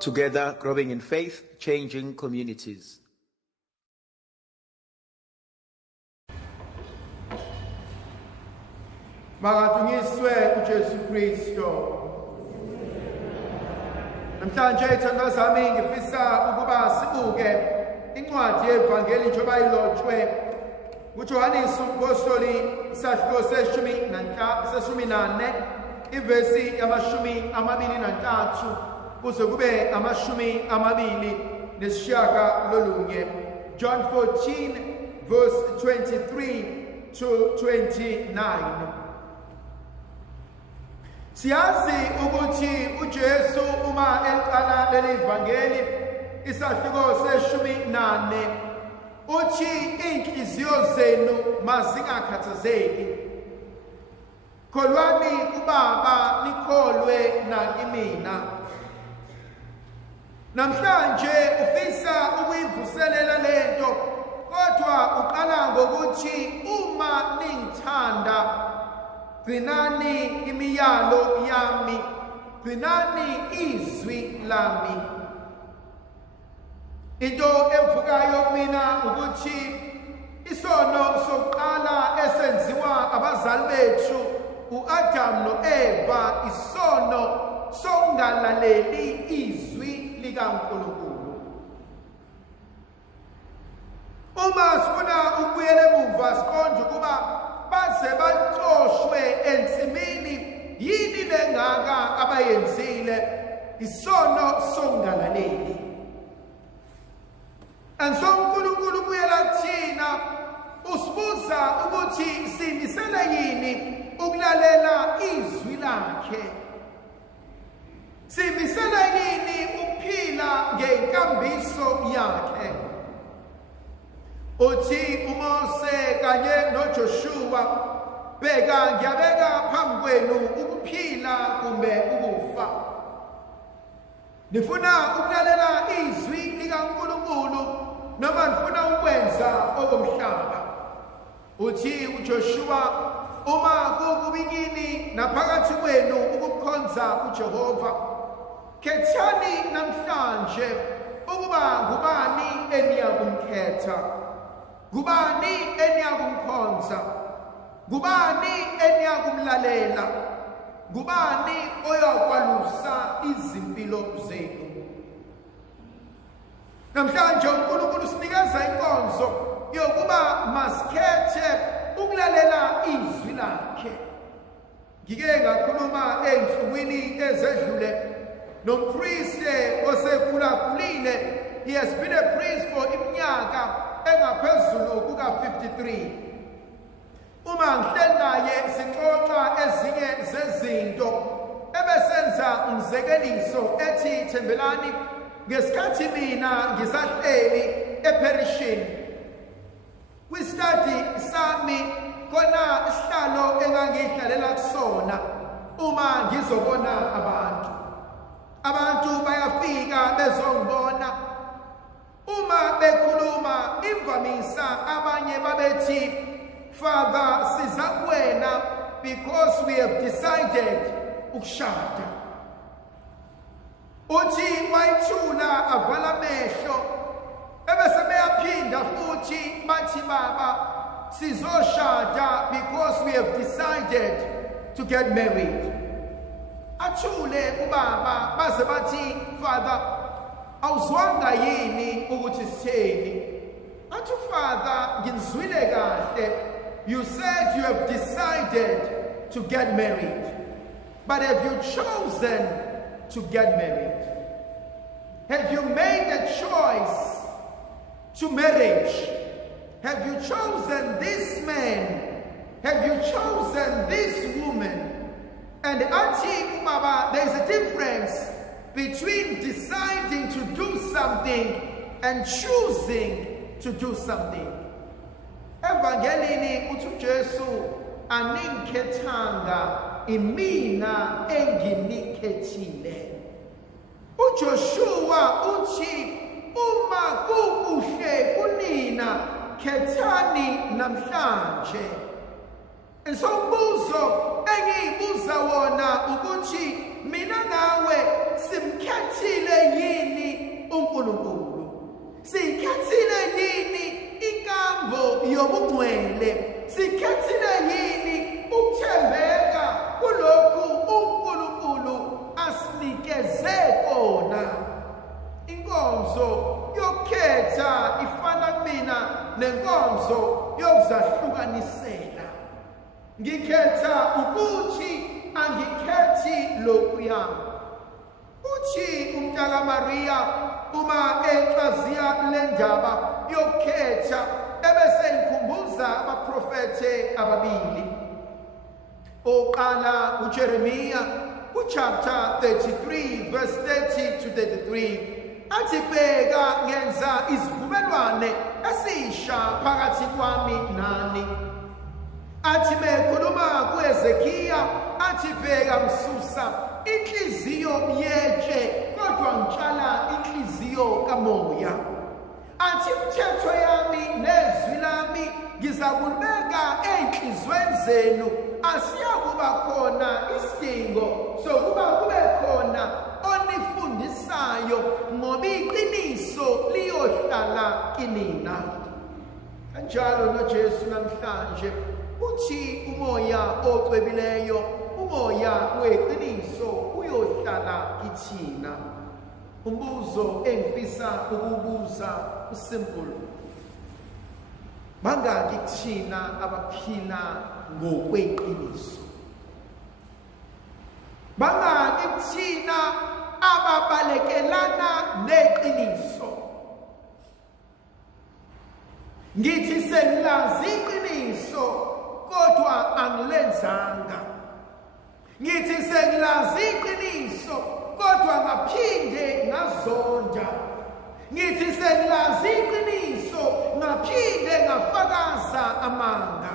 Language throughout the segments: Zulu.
Together, growing in faith, changing communities. Makadunyiswe uJesu Kristo. Namhlanje ithandwa zami ngifisa ukuba sibuke incwadi yevangeli njengoba ilotshwe nguJohannes umpostoli isahluko seshumi nane ivesi yamashumi amabili nantathu kuze kube amashumi amabili nesishiyagalolunye. John 14 verse 23 to 29. Siyazi ukuthi uJesu uma eqala leli vangeli isahluko seshumi nane uthi inhliziyo zenu mazingakhathazeki, kholwani kuBaba nikholwe nakimina. Namhlanje ufisa ukuyivuselela lento, kodwa uqala ngokuthi uma ningithanda gcinani imiyalo yami, gcinani izwi lami. Into evukayo kumina ukuthi isono sokuqala esenziwa abazali bethu uAdam noEva, isono songalaleli izwi likaNkulunkulu. Uma sifuna ukubuyela emuva siqonde ukuba baze baxoshwe ensimini yini lengaka abayenzile, isono songalaleli. And so uNkulunkulu kuyela thina usibuza ukuthi simisele yini ukulalela izwi lakhe, simisele yini ukuphila ngenkambiso yakhe. Uthi uMose kanye noJoshua, bheka ngiyabeka phambi kwenu ukuphila kumbe ukufa. Nifuna ukulalela izwi likaNkulunkulu noma nifuna ukwenza okomhlaba? Uthi uJoshua, uma kukubikini naphakathi kwenu ukukhonza uJehova, khethani namhlanje ukuba ngubani eniyakumkhetha, ngubani eniyakumkhonza, ngubani eniyakumlalela, ngubani oyakwalusa izimpilo zenu. Namhlanje uNkulunkulu usinikeza inkonzo yokuba masikhethe ukulalela izwi lakhe. Ngike ngakhuluma ey'nsukwini ezedlule nompriest osekhulakhulile. He has been a priest for iminyaka engaphezulu kuka-53. Uma ngihleli naye sixoxa ezinye zezinto, ebesenza umzekeliso ethi, thembelani, ngesikhathi mina ngisahleli eperishini kwi-study sami khona isihlalo engangihlalela kusona uma ngizobona abantu bayafika bezongibona. Uma bekhuluma imvamisa abanye babethi, Father, siza kuwena because we have decided ukushada. Uthi wayithula avala amehlo, ebese beyaphinda futhi bathi, Baba, sizoshada because we have decided to get married. Athule ubaba baze bathi, Father, awuzwanga yini ukuthi sitheni? Athi, Father, ngizwile kahle, you said you have decided to get married, but have you chosen to get married? Have you made a choice to marriage? Have you chosen this man? Have you chosen this woman? And Auntie Baba, there is a difference between deciding to do something and choosing to do something. Evangelini uthi uJesu aningikhethanga, imina enginikhethile. uJoshua uthi uma kukuhle kunina khethani namhlanje. Umbuzo engiyibuza wona ukuthi mina nawe simkhethile yini sikhethile yini inkambo yobungcwele? Sikhethile yini ukuthembeka kulokhu uNkulunkulu asinikeze kona? Inkonzo yokukhetha ifana kumina nenkonzo yokuzahlukanisela. Ngikhetha ukuthi angikhethi lokhuya. Uthi umntaka Maria uma echaziya le ndaba yokukhetha ebese ikhumbuza abaprofethe ababili. Oqala uJeremiya chapter 33 verse 30 to 33. Athi bheka ngenza isivumelwano esisha phakathi kwami nani. Athi mekhuluma kuHezekiya athi bheka msusa inhliziyo yetshe kodwa ngitshala inhliziyo kamoya. Athi imithetho yami nezwi lami ngizakulibeka ey'nhliziyweni zenu. Asiyakuba khona isidingo sokuba kube khona onifundisayo ngoba iqiniso liyohlala kinina. Kanjalo noJesu namhlanje uthi umoya ocwebileyo, umoya weqiniso uyohlala kithina. Umbuzo engifisa ukubuza usimple. Bangaki kuthina abaphila ngokweqiniso? Bangaki kuthina ababalekelana neqiniso? Ngithi sengilazi iqiniso kodwa angilenzanga. Ngithi sengilazi iqiniso kodwa ngaphinde ngazonda. Ngithi sengilazi iqiniso ngaphinde ngafakaza amanga.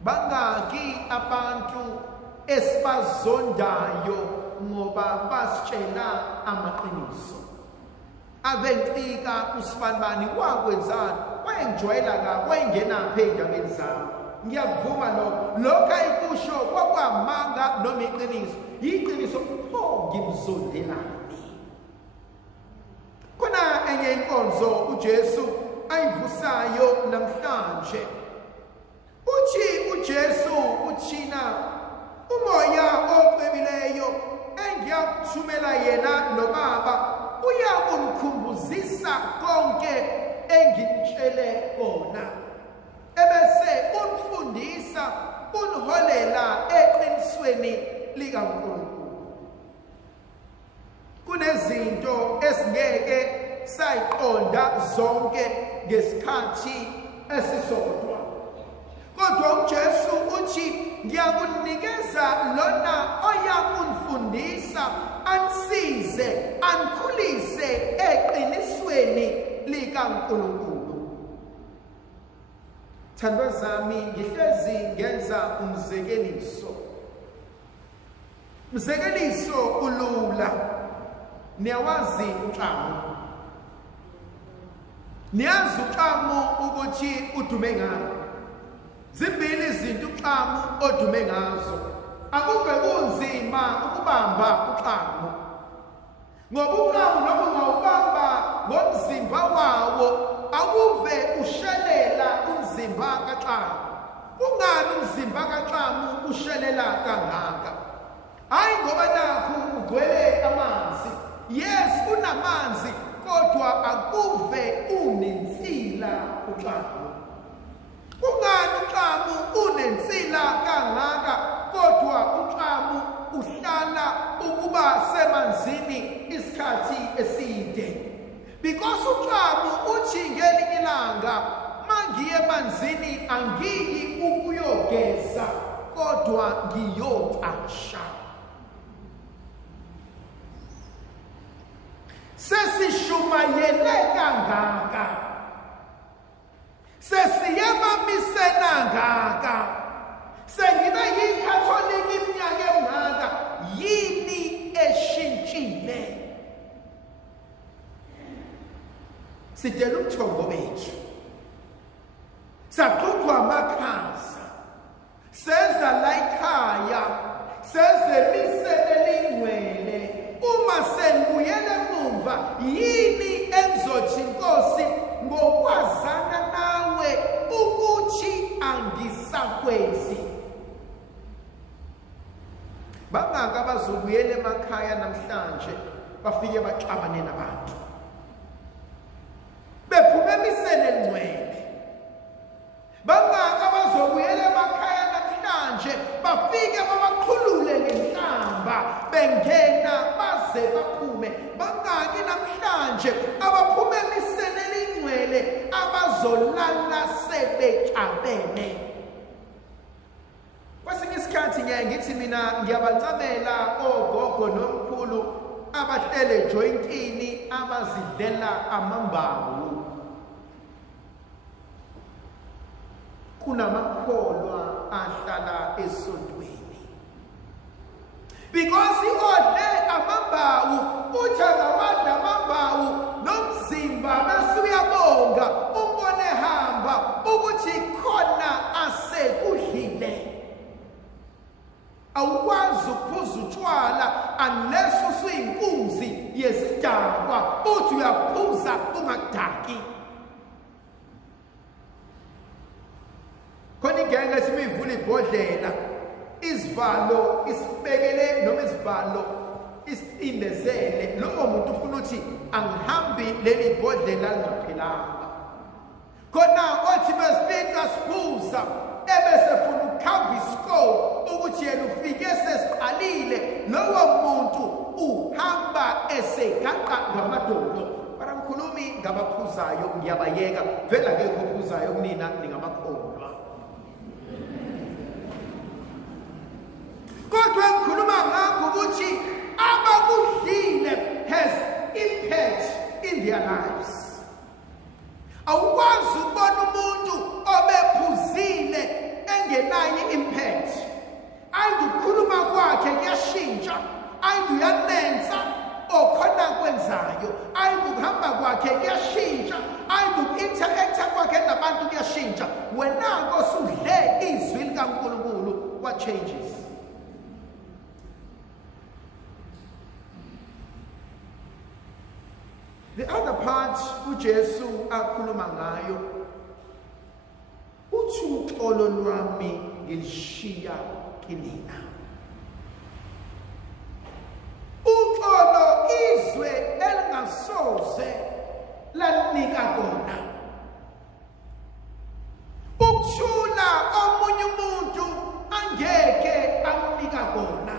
Bangaki abantu esibazondayo ngoba basitshela amaqiniso? Aventika usifanibani wakwenzani? Wayengijwayela ka wayengenaphi ey'ndabeni zami? Ngiyakuvuma lokho ayikusho kwakwamanga noma iqiniso. Iqiniso pho ngimzondelani? Khona enye inkonzo uJesu ayivusayo namhlanje. Uthi uJesu uthina umoya ocwebileyo engiyakuthumela yena noBaba uyakumkhumbuzisa konke engimtshele kona. Ebese unifundisa uniholela eqinisweni likaNkulunkulu. Kunezinto esingeke sayiqonda zonke ngesikhathi esisodwa. Kodwa uJesu uthi ngiyakunikeza lona oyakunifundisa anisize anikhulise eqinisweni likaNkulunkulu. Thandwa zami ngihlezi ngenza umzekeliso. Umzekeliso ulula. Niyawazi uxamu. Niyazi uxamu ukuthi udume ngani. Zimbili izinto uxamu odume ngazo. Akuve kunzima ukubamba uxamu. Ngoba uxamu noma ungawubamba ngomzimba wawo akuve ushelela umzimba kaxamu. Kungani umzimba kaxamu ushelela kangaka? Hayi ngoba nakho ugcwele amanzi. Yes, unamanzi kodwa akuve unensila uxamu. Kungani uxamu unensila kangaka kodwa uxamu uhlala ukuba semanzini isikhathi eside? Because uxamu uthi ngelinye ilanga mangiye emanzini angiyi ukuyogeza kodwa ngiyotasha. Sesishumayele kangaka, sesiyebamisena ngaka, sengibe yikhatholika iminyaka engaka, yini eshintshile? Sidela ubuthongo bethu, saqhuqwa amakhaza, senza la ikhaya, sezemisele lingcwele. Uma senibuyele emuva, yini engizothi Nkosi bangaka bazobuyela emakhaya namhlanje bafike baxabane nabantu bephume emiseni elingcwele? Bangaka bazobuyela emakhaya namhlanje bafike babaqhulule ngenhlamba bengena baze baphume? Bangaki namhlanje abaphume emiseni elingcwele abazolala sebecabene? Kwesinye isikhathi ngithi mina ngiyabancamela ogogo nomkhulu abahlele jointini abazidlela amambawu kunamakholwa ahlala esontweni, because odle amambawu uthakawadla amambawu nomzimba bese uyabonga umbone hamba ukuthi khona asekudlile. Awukwazi ukuphuza utshwala unless usuyinkunzi yesidakwa uthi uyaphuza ungakudaki. Khona ingenge simivula ibhodlela isivalo isibekele noma isivalo isindezele lowo muntu ufuna ukuthi angihambi leli bhodlela lingaphelanga. Khona othi besifika siphuza ebese funa ukukhava iscope ukuthi yena ufike sesiqalile lowo muntu uhamba esegaqa ngamadolo. Baramkhulumi ngabaphuzayo ngiyabayeka vela ke ukuphuzayo kunina ningamakholwa. Kodwa ngikhuluma ngakho ukuthi abakudlile has impact in their lives. Awukwazi ukubona umuntu obephuzile engenayo impact. Ayikukhuluma kwakhe kuyashintsha, ayikuyanensa okhona kwenzayo, ayikuhamba kwakhe kuyashintsha, ayikuinteract kwakhe nabantu kuyashintsha. Wena osudle izwi likaNkulunkulu, what changes? The other part uJesu akhuluma ngayo uthi uxolo lwami ngilishiya kinina. Uxolo izwe elingasoze lanika kona. Ukuthula omunye umuntu angeke amnika kona.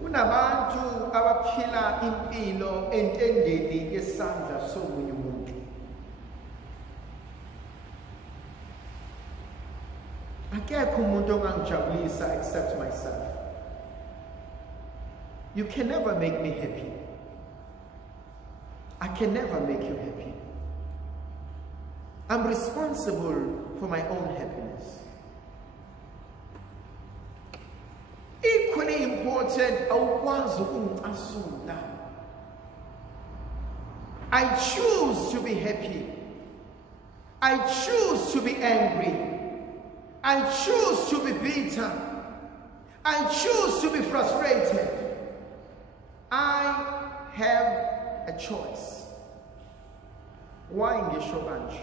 Kunabantu abaphila impilo entendeni yesandla somunye umuntu. Akekho umuntu ongangijabulisa except myself. You can never make me happy. I can never make you happy. I'm responsible for my own happiness. Equally important, awukwazi ukungicasula. I choose to be happy. I choose to be angry. I choose to be bitter. I choose to be frustrated. I have a choice. Why ngisho kanje?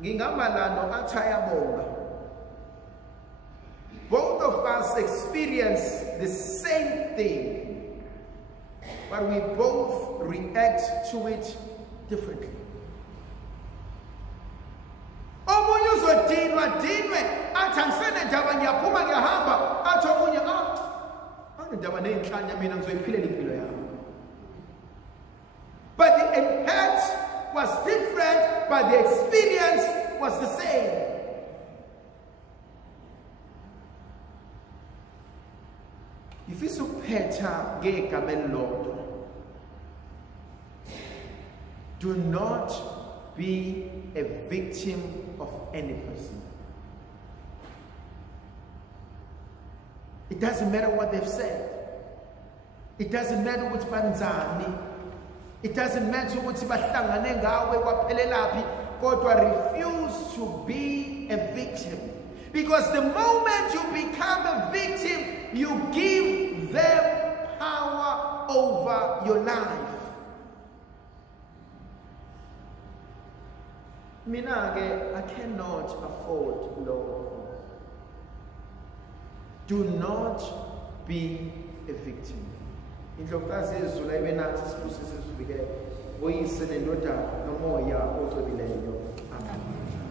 Ngingamalano athayabonga. Both of us experience the same thing, but we both react to it differently. Omunye uzodinwe athi angisene ndaba ngiyaphuma ngiyahamba, athi omunye angendaba nenhlanya mina ngizoyiphilela impilo yami. But the impact was different, but the experience was the same. Ifisa ukuphetha ngegama elilodwa. Do not be a victim of any person. It doesn't matter what they've said. It doesn't matter what banzani. It doesn't matter what bahlangane ngawe kwaphelelaphi, kodwa refuse to be a victim. Because the moment you become a victim, you give them power over your life. Mina I cannot afford low. Do not be a victim. Indlovukazi yezulu ibe nathi sibusise sivikele. Boyise nendoda nomoya ocwebileyo. Amen.